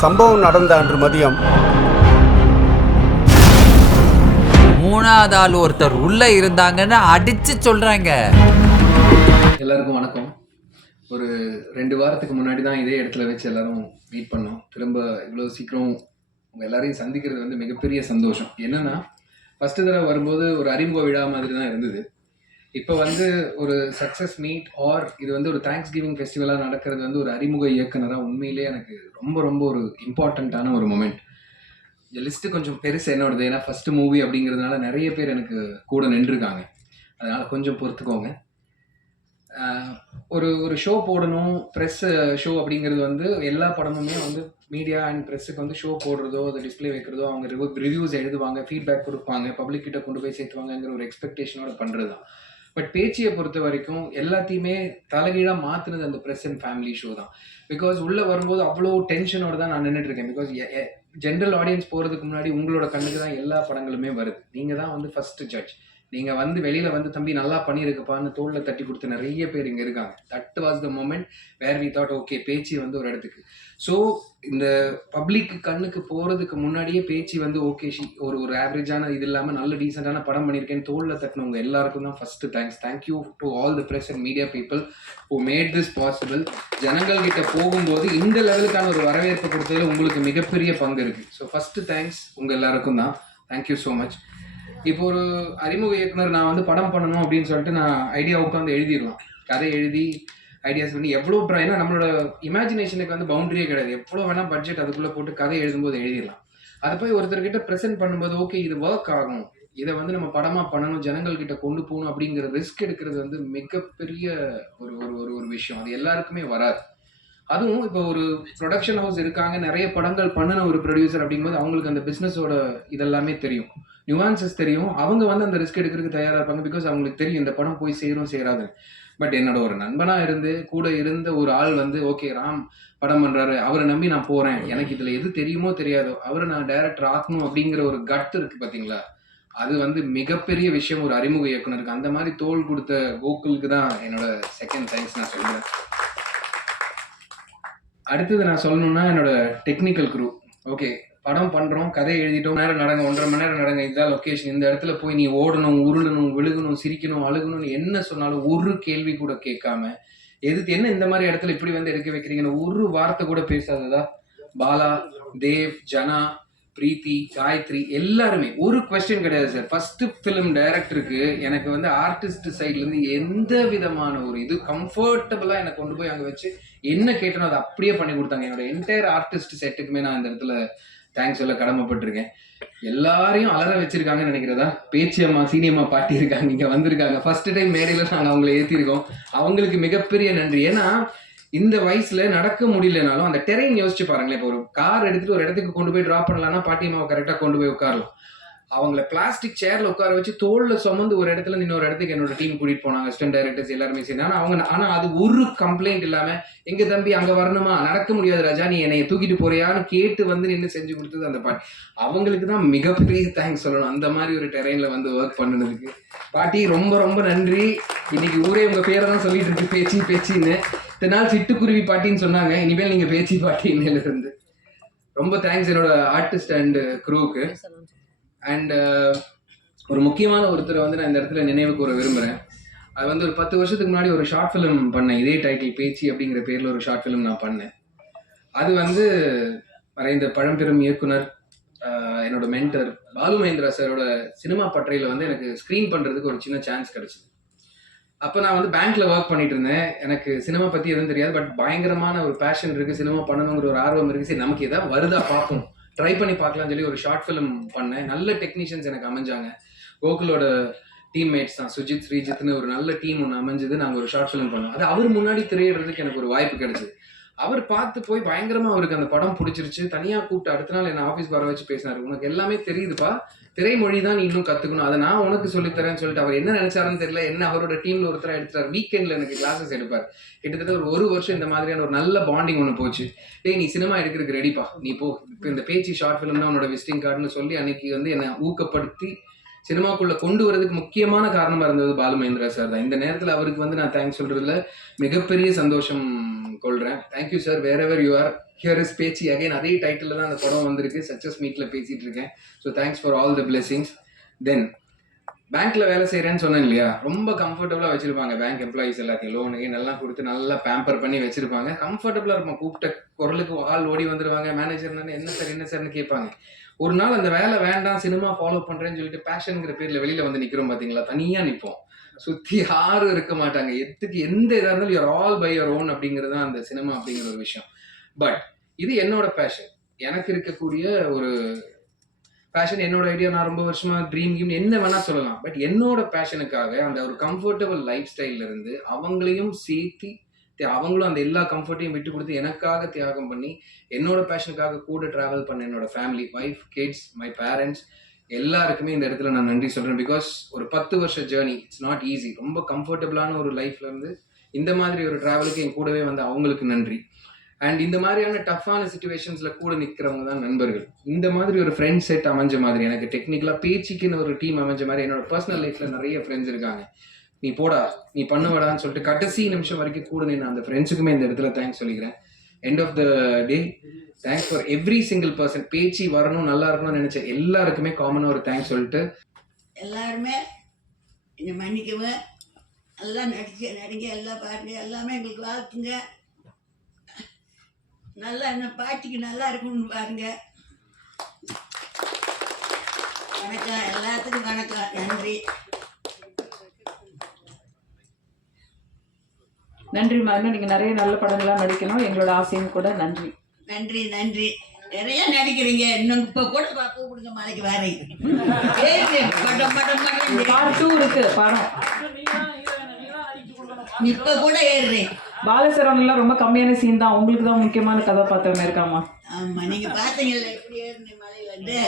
சம்பவம் நடந்த அன்று மதியம் மூணாவது ஆள் ஒருத்தர் உள்ள இருந்தாங்கன்னு அடிச்சு சொல்றாங்க. எல்லாருக்கும் வணக்கம். ஒரு 2 வாரத்துக்கு முன்னாடி தான் இதே இடத்துல வச்சு எல்லாரும் மீட் பண்ணோம். திரும்ப இவ்வளோ சீக்கிரம் உங்க எல்லாரையும் சந்திக்கிறது வந்து மிகப்பெரிய சந்தோஷம். என்னன்னா ஃபர்ஸ்ட் தடவை வரும்போது ஒரு அறிமுக விழா மாதிரி தான் இருந்தது. இப்போ வந்து ஒரு சக்ஸஸ் மீட் ஆர் இது வந்து ஒரு தேங்க்ஸ் கிவிங் ஃபெஸ்டிவலாக நடக்கிறது வந்து ஒரு அறிமுக இயக்குனராக உண்மையிலே எனக்கு ரொம்ப ரொம்ப ஒரு இம்பார்ட்டண்ட்டான ஒரு மொமெண்ட். இந்த லிஸ்ட்டு கொஞ்சம் பெருசு என்னோடது, ஏன்னா ஃபஸ்ட்டு மூவி அப்படிங்கிறதுனால நிறைய பேர் எனக்கு கூட நின்றுருக்காங்க. அதனால் கொஞ்சம் பொறுத்துக்கோங்க. ஒரு ஒரு ஷோ போடணும், ப்ரெஸ் ஷோ அப்படிங்கிறது வந்து எல்லா படமுமே வந்து மீடியா அண்ட் ப்ரெஸ்ஸுக்கு வந்து ஷோ போடுறதோ அதை டிஸ்பிளே வைக்கிறதோ அவங்க ரிவ்யூஸ் எழுதுவாங்க, ஃபீட்பேக் கொடுப்பாங்க, பப்ளிக் கிட்ட கொண்டு போய் சேர்த்துவாங்கங்கிற ஒரு எக்ஸ்பெக்டேஷனோட பண்ணுறது தான். பட் பேச்சியை பொறுத்த வரைக்கும் எல்லாத்தையுமே தலைகீழாக மாற்றினது அந்த ப்ரெஸ் அண்ட் ஃபேமிலி ஷோ தான். பிகாஸ் உள்ளே வரும்போது அவ்வளோ டென்ஷனோட தான் நான் நின்றுட்டு இருக்கேன். பிகாஸ் ஜென்ரல் ஆடியன்ஸ் போகிறதுக்கு முன்னாடி உங்களோட கண்ணுக்கு தான் எல்லா படங்களுமே வருது. நீங்கள் தான் வந்து ஃபஸ்ட்டு ஜட்ஜ். நீங்கள் வந்து வெளியில் வந்து தம்பி நல்லா பண்ணியிருக்குப்பான்னு தோளில் தட்டி கொடுத்த நிறைய பேர் இங்கே இருக்காங்க. That was the moment where we thought okay பேச்சு வந்து ஒரு இடத்துக்கு. ஸோ இந்த பப்ளிக் கண்ணுக்கு போகிறதுக்கு முன்னாடியே பேச்சு வந்து ஓகே ஒரு ஆவரேஜான இது இல்லாமல் நல்ல டீசெண்டான படம் பண்ணியிருக்கேன்னு தோளில் தட்டினவங்க எல்லாருக்கும் தான் first thanks. Thank you to all the press and media people who made this possible. ஜனங்கள் கிட்ட போகும்போது இந்த லெவலுக்கான ஒரு வரவேற்பு கொடுத்ததில் உங்களுக்கு மிகப்பெரிய பங்கு இருக்குது. ஸோ ஃபஸ்ட்டு தேங்க்ஸ் உங்கள் எல்லாருக்கும் தான். Thank you so much. இப்போ ஒரு அறிமுக இயக்குனர் நான் வந்து படம் பண்ணணும் அப்படின்னு சொல்லிட்டு நான் ஐடியா உட்காந்து எழுதிடலாம். கதை எழுதி ஐடியாஸ் பண்ணி எவ்வளோ ஏன்னா நம்மளோட இமேஜினேஷனுக்கு வந்து பவுண்டரியே கிடையாது. எவ்வளோ வேணால் பட்ஜெட் அதுக்குள்ளே போட்டு கதை எழுதும்போது எழுதிடலாம். அதை போய் ஒருத்தர்கிட்ட ப்ரெசென்ட் பண்ணும்போது ஓகே இது ஒர்க் ஆகும், இதை வந்து நம்ம படமாக பண்ணணும், ஜனங்கள் கிட்ட கொண்டு போகணும் அப்படிங்கிற ரிஸ்க் எடுக்கிறது வந்து மிகப்பெரிய ஒரு ஒரு ஒரு விஷயம். அது எல்லாருக்குமே வராது. அதுவும் இப்போ ஒரு ப்ரொடக்ஷன் ஹவுஸ் இருக்காங்க, நிறைய படங்கள் பண்ணின ஒரு ப்ரொடியூசர் அப்படிங்கும்போது அவங்களுக்கு அந்த பிஸ்னஸோட இதெல்லாமே தெரியும், நியூவான்சஸ் தெரியும். அவங்க வந்து அந்த ரிஸ்க் எடுக்கிறதுக்கு தயாராக இருப்பாங்க. பிகாஸ் அவங்களுக்கு தெரியும் இந்த படம் போய் சேராது. பட் என்னோட ஒரு நண்பனாக இருந்து கூட இருந்த ஒரு ஆள் வந்து ஓகே ராம் படம் பண்ணுறாரு, அவரை நம்பி நான் போகிறேன், எனக்கு இதில் எது தெரியுமோ தெரியாதோ அவரை நான் டைரக்டர் ஆக்கணும் அப்படிங்கிற ஒரு கட் இருக்குது பார்த்தீங்களா, அது வந்து மிகப்பெரிய விஷயம் ஒரு அறிமுக இயக்குனருக்கு. அந்த மாதிரி தோள் கொடுத்த கோகுலுக்கு தான் என்னோட செகண்ட் தேங்க்ஸ் நான் சொல்கிறேன். அடுத்தது நான் சொல்லணும்னா என்னோட டெக்னிக்கல் குரூ. ஓகே படம் பண்ணுறோம், கதை எழுதிட்டோம், நேரம் நடங்க, 1.5 மணி நேரம் நடங்க, இதுதான் லொக்கேஷன், இந்த இடத்துல போய் நீ ஓடணும், உருளணும், விழுகணும், சிரிக்கணும், அழுகணும்னு என்ன சொன்னாலும் ஒரு கேள்வி கூட கேட்காம எதுக்கு என்ன இந்த மாதிரி இடத்துல இப்படி வந்து எடுக்க வைக்கிறீங்கன்னு ஒரு வார்த்தை கூட பேசாததா பாலா, தேவ், ஜனா, பிரீத்தி, காயத்ரி எல்லாருமே ஒரு கொஸ்டின் கிடையாது சார். ஃபர்ஸ்ட் ஃபிலிம் டைரக்டருக்கு எனக்கு வந்து ஆர்டிஸ்ட் சைட்லேருந்து எந்த விதமான ஒரு இது கம்ஃபர்டபுளாக எனக்கு கொண்டு போய் அங்கே வச்சு என்ன கேட்டனோ அதை அப்படியே பண்ணி கொடுத்தாங்க. என்னோட என்டையர் ஆர்டிஸ்ட் செட்டுக்குமே நான் இந்த இடத்துல தேங்க்ஸ் சொல்ல கடமைப்பட்டிருக்கேன். எல்லாரையும் அலற வச்சிருக்காங்கன்னு நினைக்கிறதா. பேச்சு அம்மா, சீனியம்மா பாட்டி இருக்காங்க, இங்கே வந்திருக்காங்க. ஃபர்ஸ்ட் டைம் மேடையில் நாங்கள் அவங்கள ஏற்றிருக்கோம். அவங்களுக்கு மிகப்பெரிய நன்றி. ஏன்னா இந்த வயசுல நடக்க முடியலனாலும் அந்த டெரெயின் யோசிச்சு பாருங்களேன். இப்போ ஒரு கார் எடுத்துட்டு ஒரு இடத்துக்கு கொண்டு போய் டிராப் பண்ணலாம்னா பாட்டியம்மாவை கரெக்டாக கொண்டு போய் உட்காரலாம். அவங்கள பிளாஸ்டிக் சேர்ல உட்கார வச்சு தோல்ல சுமந்து ஒரு இடத்துல இன்னொரு இடத்துக்கு என்னோட டீம் கூட்டிட்டு போனாங்க, அசிஸ்டன்ட் டைரக்டர்ஸ் எல்லாருமே சரி. ஆனா அது ஒரு கம்ப்ளைண்ட் இல்லாம எங்க தம்பி அங்க வரணுமா, நடக்க முடியாது ராஜா, நீ என்னைய தூக்கிட்டு போறியான்னு கேட்டு வந்து நின்று செஞ்சு கொடுத்தது அந்த பாட்டி. அவங்களுக்கு தான் மிகப்பெரிய தேங்க்ஸ் சொல்லணும், அந்த மாதிரி ஒரு டெரெயின்ல வந்து ஒர்க் பண்ணுனதுக்கு. பாட்டி ரொம்ப ரொம்ப நன்றி. இன்னைக்கு ஊரே உங்க பேரை தான் சொல்லிட்டு இருக்கு, பேச்சு பேச்சின்னு. இத்தனை நாள் சிட்டுக்குருவி பாட்டின்னு சொன்னாங்க, இனிமேல் நீங்க பேச்சு பாட்டின்னு இருந்து ரொம்ப தேங்க்ஸ் என்னோட ஆர்டிஸ்ட் அண்ட் க்ரூவுக்கு. அண்ட் ஒரு முக்கியமான ஒருத்தரை வந்து நான் இந்த இடத்துல நினைவு கூற விரும்புகிறேன். அது வந்து ஒரு 10 வருஷத்துக்கு முன்னாடி ஒரு ஷார்ட் ஃபிலிம் பண்ணேன், இதே டைட்டில் பேச்சு அப்படிங்கிற பேரில் ஒரு ஷார்ட் ஃபிலிம் நான் பண்ணேன். அது வந்து மறைந்த பழம்பெரும் இயக்குனர் என்னோட மென்டர் பாலு மகேந்திரா சாரோட சினிமா பட்டறையில் வந்து எனக்கு ஸ்க்ரீன் பண்ணுறதுக்கு ஒரு சின்ன சான்ஸ் கிடச்சிது. அப்போ நான் வந்து பேங்க்கில் ஒர்க் பண்ணிட்டு இருந்தேன். எனக்கு சினிமா பற்றி எதுவும் தெரியாது, பட் பயங்கரமான ஒரு பேஷன் இருக்குது, சினிமா பண்ணணுங்கிற ஒரு ஆர்வம் இருக்குது. சரி நமக்கு எதாவது வருதா பார்ப்போம், ட்ரை பண்ணி பார்க்கலாம்னு சொல்லி ஒரு ஷார்ட் ஃபிலிம் பண்ணேன். நல்ல டெக்னீஷியன்ஸ் எனக்கு அமைஞ்சாங்க. கோகுலோட டீம்மேட்ஸ் தான், சுஜித், ஸ்ரீஜித்னு ஒரு நல்ல டீம் ஒன்று அமைஞ்சது. நாங்கள் ஒரு ஷார்ட் ஃபிலிம் பண்ணோம். அது அவர் முன்னாடி திரையிடுறதுக்கு எனக்கு ஒரு வாய்ப்பு கிடைச்சிது. அவர் பார்த்து போய் பயங்கரமாக அவருக்கு அந்த படம் பிடிச்சிருச்சு. தனியாக கூப்பிட்டு அடுத்த நாள் என்ன ஆஃபீஸ்க்கு வர வச்சு பேசினார். உனக்கு எல்லாமே தெரியுதுப்பா, திரைமொழி தான் நீ இன்னும் கற்றுக்கணும், அதை நான் உனக்கு சொல்லித்தரேன்னு சொல்லிட்டு அவர் என்ன நினைச்சாருன்னு தெரியல, என்ன அவரோட டீமில் ஒருத்தராக எடுத்துட்டார். வீக்கெண்டில் எனக்கு கிளாஸஸ் எடுப்பார். கிட்டத்தட்ட ஒரு வருஷம் இந்த மாதிரியான ஒரு நல்ல பாண்டிங் ஒன்று போச்சு. டேய் நீ சினிமா எடுக்கிறதுக்கு ரெடிப்பா, நீ போ, இப்போ இந்த பேச்சு ஷார்ட் ஃபிலிம் தான் உன்னோட விசிட்டிங் கார்டுன்னு சொல்லி அன்னைக்கு வந்து என்னை ஊக்கப்படுத்தி சினிமாக்குள்ளே கொண்டு வரதுக்கு முக்கியமான காரணமாக இருந்தது பாலு மகேந்திரா சார் தான். இந்த நேரத்தில் அவருக்கு வந்து நான் தேங்க்ஸ் சொல்கிறதுல மிகப்பெரிய சந்தோஷம் கொள்கிறேன். சொல்கிறேன். Thank you sir, wherever you are. Here is Pechi again. அதே டைட்டில் தான் அந்த படம் வந்திருக்கு. சக்ஸஸ் மீட்டில் பேசிகிட்டு இருக்கேன். So thanks for all the blessings. Then பேங்க்ல வேலை செய்கிறேன்னு சொன்னேன் இல்லையா, ரொம்ப கம்ஃபர்டபுளாக வச்சிருப்பாங்க பேங்க் எம்ப்ளாயிஸ் எல்லாத்தையும். லோனு நல்லா கொடுத்து நல்லா பேம்பர் பண்ணி வச்சிருப்பாங்க. கம்ஃபர்டபுளாக இருக்கும். கூப்பிட்ட குரலுக்கு ஆள் ஓடி வந்துடுவாங்க. மேனேஜர் என்ன சார்னு கேட்பாங்க. ஒரு நாள் அந்த வேலை வேண்டாம், சினிமா ஃபாலோ பண்ணுறேன்னு சொல்லிட்டு பேஷனுங்கிற பேரில் வெளியில் வந்து நிற்கிறோம் பார்த்தீங்களா, தனியாக நிற்போம். சுற்றி யாரும் இருக்க மாட்டாங்க. எந்த இதாக இருந்தாலும் you're all by your own அப்படிங்கிறது தான் அந்த சினிமா அப்படிங்கிற ஒரு விஷயம். பட் இது என்னோட பேஷன். எனக்கு இருக்கக்கூடிய ஒரு பேஷன், என்னோட ஐடியா. நான் ரொம்ப வருஷமா ட்ரீம் என்ன வேணா சொல்லலாம். பட் என்னோட பேஷனுக்காக அந்த ஒரு கம்ஃபர்டபுள் லைஃப் ஸ்டைல்ல இருந்து அவங்களையும் சேர்த்து, அவங்களும் அந்த எல்லா கம்ஃபர்ட்டையும் விட்டு கொடுத்து எனக்காக தியாகம் பண்ணி என்னோட பேஷனுக்காக கூட டிராவல் பண்ண என்னோட family, wife, kids, my parents எல்லாருக்குமே இந்த இடத்துல நான் நன்றி சொல்றேன். பிகாஸ் ஒரு 10 வருஷ ஜேர்னி, இட்ஸ் நாட் ஈஸி. ரொம்ப கம்ஃபர்டபுளான ஒரு லைஃப்ல இருந்து இந்த மாதிரி ஒரு டிராவலுக்கு என் கூடவே வந்து அவங்களுக்கு நன்றி. அண்ட் இந்த மாதிரியான டஃப்பான சுச்சுவேஷன்ஸ்ல கூட நிற்கிறவங்க தான் நண்பர்கள். இந்த மாதிரி ஒரு ஃப்ரெண்ட் செட் அமைஞ்ச மாதிரி, எனக்கு டெக்னிக்கலாக பேச்சுக்குன்னு ஒரு டீம் அமைஞ்ச மாதிரி என்னோட பர்சனல் லைஃப்ல நிறைய ஃப்ரெண்ட்ஸ் இருக்காங்க. நீ போடா, நீ பண்ணுவடான்னு சொல்லிட்டு கடைசி நிமிஷம் வரைக்கும் கூட நின்று அந்த ஃப்ரெண்ட்ஸுக்குமே இந்த இடத்துல தேங்க்ஸ் சொல்லிக்கிறேன். End of the day, thanks for every single person. பேச்சு வரணும், நல்லா இருக்கணும்னு நினைச்ச எல்லாருக்குமே காமனாக ஒரு தேங்க்ஸ் சொல்லிட்டு, எல்லாருமே என்னை மன்னிக்கவும், எல்லாம் நடிங்க, எல்லாம் பாருங்க, எல்லாமே எங்களுக்கு வாழ்த்துங்க. நல்லா என்ன பாட்டிக்கு நல்லா இருக்கணும்னு பாருங்க. வணக்கம், எல்லாத்துக்கும் வணக்கம், நன்றி. நன்றிம்மா. இன்னும் நீங்கள் நிறைய நல்ல படங்களாக நடிக்கணும், எங்களோட ஆசையும் கூட. நன்றி நன்றி நன்றி. நிறைய நடிக்கிறீங்க. இன்னும் இப்போ கூட கூப்பிடுங்க, மலைக்கு வரேன். பார்ட் 2 இருக்கு படம். இப்போ கூட ஏறுறேன். பாலசரவன்லாம் ரொம்ப கம்மியான சீன் தான். உங்களுக்கு தான் முக்கியமான கதாபாத்திரம் இருக்காமா? ஆமா, நீங்க பாத்தீங்கல்ல எப்படி ஏறினேன் மலையில இருந்து,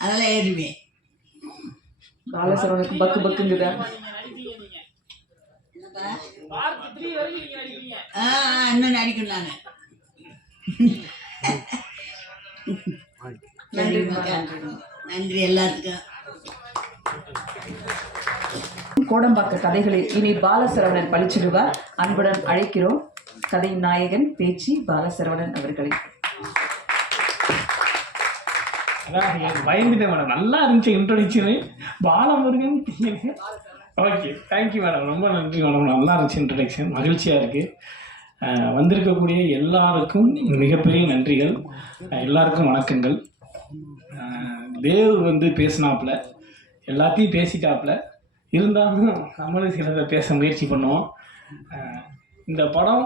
அதெல்லாம் ஏறுவேன். பாலசரவனுக்கு பக்கு பக்குங்குதா? இன்னும் நடிக்கும் நானு. நன்றி எல்லாத்துக்கும். கோடம்பாக்க கதைகளில் இனி பாலசரவணன் பழிச்சிடுவார். அன்புடன் அழைக்கிறோம் கதையின் நாயகன் பேச்சி பாலசரவணன் அவர்களை. அதான் பயந்துட்டேன் மேடம். நல்லா இருந்துச்சு introduction. Balamurugan. Okay, thank you madam, ரொம்ப நன்றி மேடம். நல்லா இருந்துச்சு இன்ட்ரடக்ஷன், மகிழ்ச்சியாக இருக்குது. வந்திருக்கக்கூடிய எல்லாருக்கும் மிகப்பெரிய நன்றிகள். எல்லாருக்கும் வணக்கங்கள். தேவ் வந்து பேசினாப்புல, எல்லாத்தையும் பேசிட்டாப்புல, இருந்தாலும் நம்மளும் சிலதை பேச முயற்சி பண்ணுவோம். இந்த படம்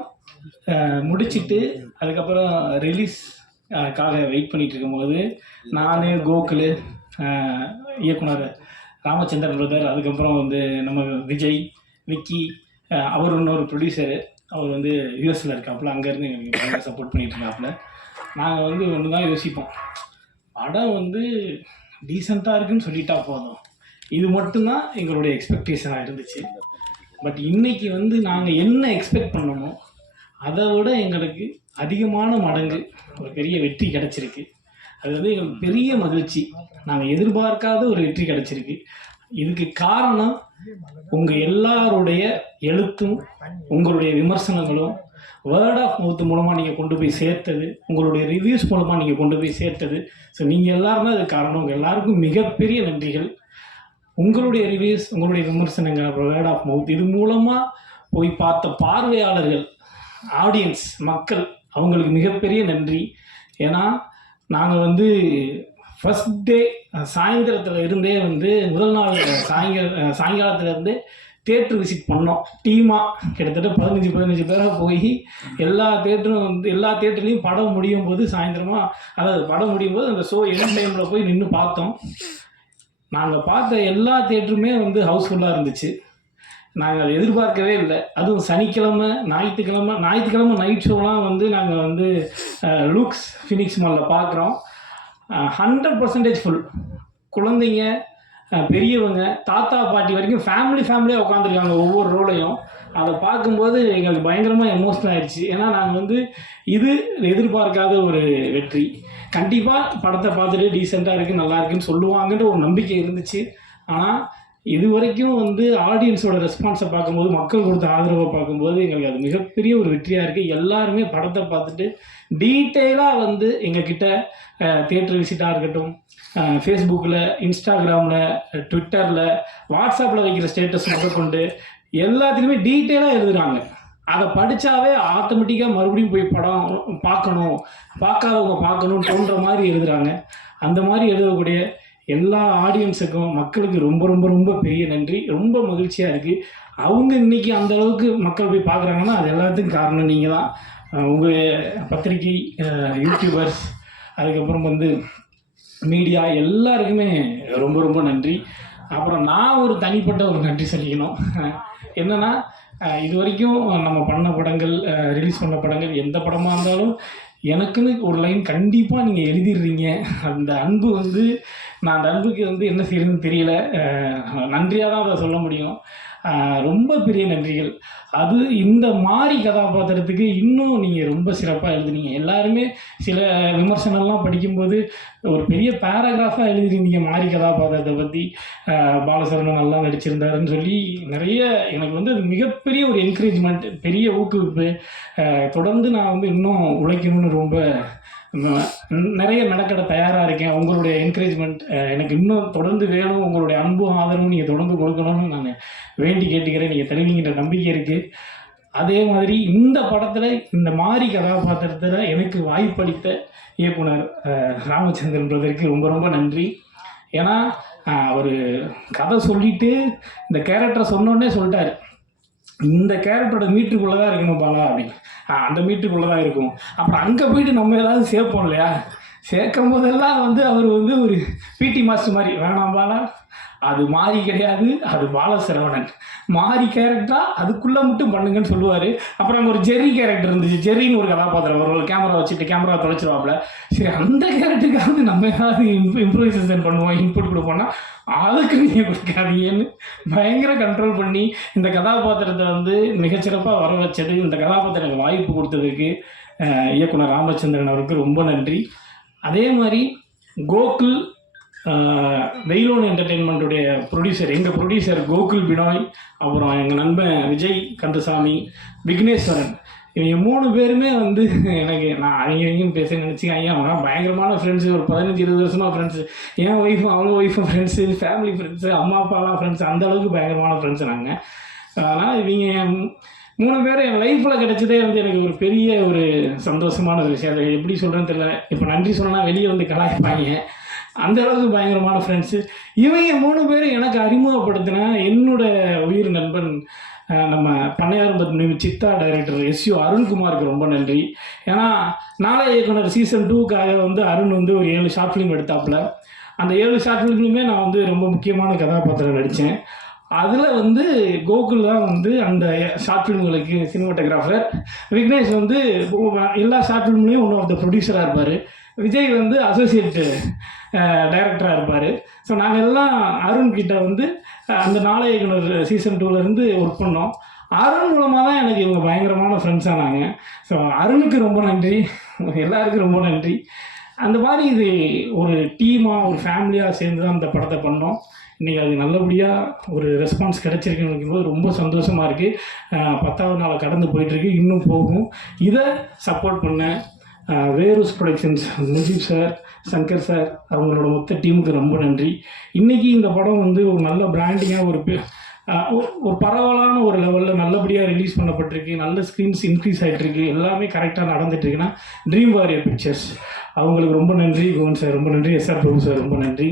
முடிச்சுட்டு அதுக்கப்புறம் ரிலீஸ்க்காக வெயிட் பண்ணிகிட்டு இருக்கும்போது நான், கோகுல், இயக்குனர் ராமச்சந்திரன் பிரதர், அதுக்கப்புறம் வந்து நம்ம விஜய், விக்கி, அவர் இன்னொரு ப்ரொடியூசரு, அவர் வந்து யூஎஸில் இருக்காப்புல, அங்கேருந்து எங்களுக்கு பயங்கர சப்போர்ட் பண்ணிகிட்டு இருக்காப்புல. நாங்கள் வந்து ஒன்று தான் யோசிப்போம், படம் வந்து டீசெண்டாக இருக்குன்னு சொல்லிட்டா போதும். இது மட்டும்தான் எங்களுடைய எக்ஸ்பெக்டேஷனாக இருந்துச்சு. பட் இன்றைக்கி வந்து நாங்கள் என்ன எக்ஸ்பெக்ட் பண்ணோமோ அதை விட எங்களுக்கு அதிகமான மடங்கு ஒரு பெரிய வெற்றி கிடச்சிருக்கு. அது வந்து எங்களுக்கு பெரிய மகிழ்ச்சி. நாங்கள் எதிர்பார்க்காத ஒரு வெற்றி கிடச்சிருக்கு. இதுக்கு காரணம் உங்கள் எல்லாருடைய எழுத்தும் உங்களுடைய விமர்சனங்களும் வேர்ட் ஆஃப் மவுத் மூலமாக நீங்கள் கொண்டு போய் சேர்த்தது, உங்களுடைய ரிவ்யூஸ் மூலமாக நீங்கள் கொண்டு போய் சேர்த்தது. ஸோ நீங்கள் எல்லாருமே அதுக்கு காரணம். உங்கள் எல்லாருக்கும் மிகப்பெரிய நன்றிகள். உங்களுடைய ரிவ்யூஸ், உங்களுடைய விமர்சனங்கள், அப்புறம் வேர்ட் ஆஃப் மவுத், இது மூலமாக போய் பார்த்த பார்வையாளர்கள், ஆடியன்ஸ், மக்கள், அவங்களுக்கு மிகப்பெரிய நன்றி. ஏன்னா நாங்கள் வந்து ஃபஸ்ட் டே சாயந்தரத்தில் இருந்தே வந்து முதல் நாள் சாயங்காலத்தில் இருந்தே தேட்டர் விசிட் பண்ணோம். டீமாக கிட்டத்தட்ட 15 பேராக போய் எல்லா தேட்டரும் வந்து எல்லா தேட்டர்லேயும் படம் முடியும் போது சாயந்தரமாக, அதாவது படம் முடியும் போது அந்த ஷோ எண்ட் டைமில் போய் நின்று பார்த்தோம். நாங்கள் பார்த்த எல்லா தேட்டருமே வந்து ஹவுஸ்ஃபுல்லாக இருந்துச்சு. நாங்கள் அதை எதிர்பார்க்கவே இல்லை. அதுவும் சனிக்கிழமை, ஞாயிற்றுக்கிழமை நைட் ஷோலாம் வந்து நாங்கள் வந்து லூக்ஸ் ஃபினிக்ஸ் மாலில் பார்க்குறோம். 100% ஃபுல். குழந்தைங்க, பெரியவங்க, தாத்தா பாட்டி வரைக்கும் ஃபேமிலியாக உட்காந்துருக்காங்க ஒவ்வொரு ரோலையும். அதை பார்க்கும்போது எங்களுக்கு பயங்கரமாக எமோஷனல் ஆயிடுச்சு. ஏன்னா நாங்கள் வந்து இது எதிர்பார்க்காத ஒரு வெற்றி. கண்டிப்பாக படத்தை பார்த்துட்டு டீசெண்டாக இருக்குது, நல்லா இருக்குன்னு சொல்லுவாங்கன்ற ஒரு நம்பிக்கை இருந்துச்சு. ஆனால் இது வரைக்கும் வந்து ஆடியன்ஸோட ரெஸ்பான்ஸை பார்க்கும்போது, மக்கள் கொடுத்த ஆதரவை பார்க்கும்போது எங்களுக்கு அது மிகப்பெரிய ஒரு வெற்றியாக இருக்குது. எல்லாருமே படத்தை பார்த்துட்டு டீட்டெயிலாக வந்து எங்ககிட்ட தியேட்டர் விசிட்டாக இருக்கட்டும், ஃபேஸ்புக்கில், இன்ஸ்டாகிராமில், ட்விட்டரில், வாட்ஸ்அப்பில் வைக்கிற ஸ்டேட்டஸ் முதற்கொண்டு எல்லாத்துலேயுமே டீட்டெயிலாக எழுதுகிறாங்க. அதை படித்தாவே ஆட்டோமேட்டிக்காக மறுபடியும் போய் படம் பார்க்கணும், பார்க்காதவங்க பார்க்கணும்னு தோன்ற மாதிரி எழுதுகிறாங்க. அந்த மாதிரி எழுதக்கூடிய எல்லா ஆடியன்ஸுக்கும், மக்களுக்கு ரொம்ப ரொம்ப ரொம்ப பெரிய நன்றி. ரொம்ப மகிழ்ச்சியாக இருக்குது. அவங்க இன்றைக்கி அந்த அளவுக்கு மக்கள் போய் பார்க்குறாங்கன்னா அது எல்லாத்துக்கும் காரணம் நீங்கள் தான். உங்கள் பத்திரிக்கை, யூடியூபர்ஸ், அதுக்கப்புறம் வந்து மீடியா எல்லாருக்குமே ரொம்ப ரொம்ப நன்றி. அப்புறம் நான் ஒரு தனிப்பட்ட ஒரு நன்றி சொல்லிக்கணும். என்னென்னா, இது வரைக்கும் நம்ம பண்ண படங்கள், ரிலீஸ் பண்ண படங்கள், எந்த படமாக இருந்தாலும் எனக்குன்னு ஒரு லைன் கண்டிப்பாக நீங்கள் எழுதிடுறீங்க. அந்த அன்பு வந்து நான் அந்த அன்புக்கு வந்து என்ன செய்யறதுன்னு தெரியல. நன்றியாக தான் அதை சொல்ல முடியும். ரொம்ப பெரிய நன்றிகள். அது இந்த மாதிரி கதாபாத்திரத்துக்கு இன்னும் நீங்கள் ரொம்ப சிறப்பாக எழுதுனீங்க. எல்லாருமே சில விமர்சனம்லாம் படிக்கும்போது ஒரு பெரிய பேராகிராஃபாக எழுதிருந்தீங்க மாரி கதாபாத்திரத்தை பற்றி. பாலசரவணன் நல்லா நடிச்சிருந்தாருன்னு சொல்லி நிறைய எனக்கு வந்து அது மிகப்பெரிய ஒரு என்கரேஜ்மெண்ட், பெரிய ஊக்குவிப்பு. தொடர்ந்து நான் வந்து இன்னும் உழைக்கணும்னு ரொம்ப நிறைய மெனக்கட தயாராக இருக்கேன். உங்களுடைய என்கரேஜ்மெண்ட் எனக்கு இன்னும் தொடர்ந்து வேணும். உங்களுடைய அன்பும் ஆதரவும் நீங்கள் தொடர்ந்து கொடுக்கணும்னு நான் வேண்டி கேட்டுக்கிறேன். நீங்கள் தருவீங்கிற நம்பிக்கை இருக்குது. அதே மாதிரி இந்த படத்தில் இந்த மாதிரி கதாபாத்திரத்தில் எனக்கு வாய்ப்பளித்த இயக்குனர் ராமச்சந்திரன் பிரதருக்கு ரொம்ப ரொம்ப நன்றி. ஏன்னா அவர் கதை சொல்லிவிட்டு இந்த கேரக்டரை சொன்னோடனே சொல்லிட்டார், இந்த கேரக்டரோட மீட்டருக்குள்ளே தான் இருக்கணும் பாலா அப்படின்னு. அந்த மீட்டருக்குள்ளே தான் இருக்கும். அப்புறம் அங்கே போயிட்டு நம்ம ஏதாவது சேர்ப்போம் இல்லையா, சேர்க்கும் போதெல்லாம் வந்து அவர் வந்து ஒரு பிடி மாஸ்டர் மாதிரி, வேணாம் பாலா அது மாறி கிடையாது, அது பாலசரவணன் மாறி கேரக்டராக அதுக்குள்ளே மட்டும் பண்ணுங்கன்னு சொல்லுவார். அப்புறம் அங்கே ஒரு ஜெர்ரி கேரக்டர் இருந்துச்சு. ஜெர்ரின்னு ஒரு கதாபாத்திரம், ஒரு கேமரா வச்சுட்டு கேமரா தொலைச்சிருவாப்புல. சரி, அந்த கேரக்டருக்காவது நம்ம ஏதாவது இம்ப்ரூவைசேஷன் பண்ணுவோம், இன்புட் கொடுப்போம்னா அதுக்கு நீங்கள் கொடுக்காதீங்கன்னு பயங்கர கண்ட்ரோல் பண்ணி இந்த கதாபாத்திரத்தை வந்து மிகச்சிறப்பாக வர வச்சது, இந்த கதாபாத்திரம் எனக்கு வாய்ப்பு கொடுத்ததுக்கு இயக்குனர் ராமச்சந்திரன் அவருக்கு ரொம்ப நன்றி. அதே மாதிரி கோகுல் வெயிலோன் என்டர்டெயின்மெண்ட்டுடைய ப்ரொடியூசர், எங்கள் ப்ரொடியூசர் கோகுல் பினாய், அப்புறம் எங்கள் நண்பன் விஜய் கந்தசாமி, விக்னேஸ்வரன், இவங்க 3 பேருமே வந்து எனக்கு நான் அவங்க பேச நினச்சிக்காங்க. அவங்க பயங்கரமான ஃப்ரெண்ட்ஸு. ஒரு 15-20 வருஷமாக ஃப்ரெண்ட்ஸு. என் ஒய்ஃபும் அவங்க ஒய்ஃபும் ஃப்ரெண்ட்ஸு, ஃபேமிலி ஃப்ரெண்ட்ஸு, அம்மா அப்பாலாம் ஃப்ரெண்ட்ஸு. அந்தளவுக்கு பயங்கரமான ஃப்ரெண்ட்ஸு நாங்கள். அதனால் இவங்க 3 பேர் என் லைஃப்பில் கிடச்சதே வந்து எனக்கு ஒரு பெரிய ஒரு சந்தோஷமான ஒரு விஷயம். அதை எப்படி சொல்கிறேன்னு தெரியல. இப்போ நன்றி சொன்னால் வெளியே வந்து கலாய்ப்பாங்க. அந்தளவுக்கு பயங்கரமான ஃப்ரெண்ட்ஸு. இவங்க 3 பேரும் எனக்கு அறிமுகப்படுத்தின என்னோட உயிர் நண்பன் நம்ம பண்ணையாரம்பத்து சித்தா டைரக்டர் எஸ்யூ அருண்குமாருக்கு ரொம்ப நன்றி. ஏன்னா நாளைய இயக்குனர் சீசன் 2க்காக வந்து அருண் வந்து ஒரு 7 ஷார்ட் ஃபிலிம் எடுத்தாப்புல. அந்த 7 ஷார்ட் ஃபிலிம்லையுமே நான் வந்து ரொம்ப முக்கியமான கதாபாத்திரம் நடித்தேன். அதில் வந்து கோகுல் தான் வந்து அந்த ஷார்ட் ஃபிலிம்களுக்கு சினிமாட்டோகிராஃபர். விக்னேஷ் வந்து எல்லா ஷார்ட் ஃபிலிம்லேயும் ஒன் ஆஃப் த ப்ரொடியூசராக இருப்பார். விஜய் வந்து அசோசியேட் டைரக்டராக இருப்பார். ஸோ நாங்கள் எல்லாம் அருண்கிட்ட வந்து அந்த நாளைய இயக்குனர் சீசன் 2லேருந்து ஒர்க் பண்ணோம். அருண் மூலமாக தான் எனக்கு இவங்க பயங்கரமான ஃப்ரெண்ட்ஸ் ஆனாங்க. ஸோ அருணுக்கு ரொம்ப நன்றி, எல்லாருக்கும் ரொம்ப நன்றி. அந்த மாதிரி இது ஒரு டீமாக, ஒரு ஃபேமிலியாக சேர்ந்து தான் இந்த படத்தை பண்ணோம். இன்றைக்கி அது நல்லபடியாக ஒரு ரெஸ்பான்ஸ் கிடச்சிருக்குன்னு நினைக்கும்போது ரொம்ப சந்தோஷமாக இருக்குது. 10வது நாள் கடந்து போயிட்டுருக்கு, இன்னும் போகும். இதை சப்போர்ட் பண்ண Verus productions, Najeeb sir, Shankar sir, அவங்களோட மொத்த டீமுக்கு ரொம்ப நன்றி. இன்றைக்கி இந்த படம் வந்து ஒரு நல்ல பிராண்டிங்காக ஒரு பரவலான ஒரு லெவலில் நல்லபடியாக ரிலீஸ் பண்ணப்பட்டிருக்கு. நல்ல ஸ்க்ரீன்ஸ் இன்க்ரீஸ் ஆகிட்டுருக்கு. எல்லாமே கரெக்டாக நடந்துட்டுருக்குன்னா ட்ரீம் வாரியர் பிக்சர்ஸ் அவங்களுக்கு ரொம்ப நன்றி. கோவன் சார் ரொம்ப நன்றி. எஸ்ஆர் பிரபு சார் ரொம்ப நன்றி.